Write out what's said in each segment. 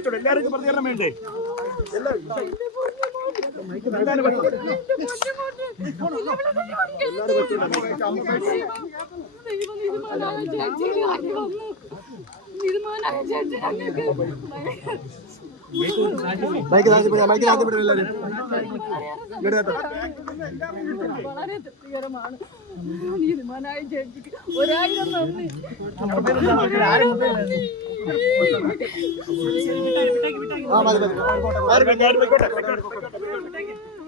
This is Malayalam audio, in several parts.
വെച്ചോളൂ എല്ലാവർക്കും പ്രതികരണം വേണ്ടേ? എല്ലാവരും എന്തായാലും വെച്ചോളൂ. മൈക്ക് താഴ്ത്തി മൈക്ക് താഴ്ത്തിപ്പിടില്ല എല്ലാവരും. വളരെ തൃപ്തികരമാണ്. നീതിമാനായ ജഡ്ജിക്ക് ഒരായിരം നന്ദി.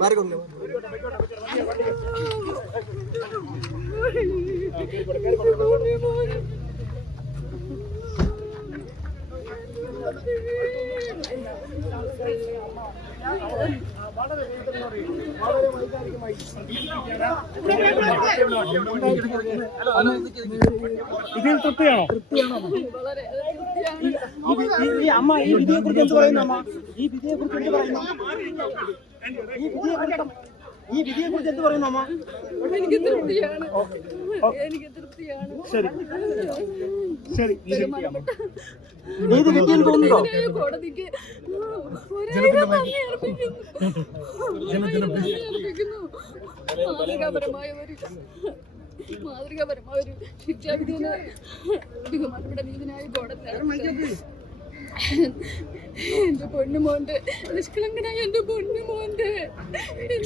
மாறிக்கோங்க ഇതിൽ തൃപ്തിയാണോ? ഈ അമ്മ ഈ വിധിയെ കുറിച്ച് എന്ത് പറയുന്നു അമ്മ? ഈ വിധിയെ കുറിച്ച് എന്ത് പറയുന്നു? ഈ വിധിയെ കുറിച്ച് ഈ വിധിയെ കുറിച്ച് എന്ത് പറയുന്നു അമ്മ? എനിക്ക് തൃപ്തിയാണ്. എനിക്ക് തൃപ്തിയാണ്. ശരി. ശരി. നീതി കിട്ടിയെന്ന് തോന്നുന്നുണ്ടോ? കോടതിക്ക് മാതൃകാപരമായ ഒരു മാതൃകാപരമായ ഒരു ശിക്ഷാവിധിന് ബഹുമാനപ്പെട്ട നീതിനായ കോടതി നടത്തിയത് എന്റെ പൊന്നുമോന്റെ നിഷ്കളങ്കനായ എന്റെ പൊന്നുമോന്റെ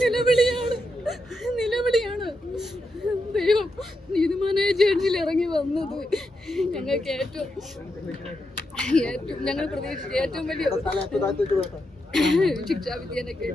നിലവിളിയാണ് ചേഞ്ചിൽ ഇറങ്ങി വന്നത് ഞങ്ങൾക്ക് ഏറ്റവും ഏറ്റവും ഞങ്ങൾ പ്രതീക്ഷിച്ച ഏറ്റവും വലിയ ശിക്ഷാവിദ്യനൊക്കെ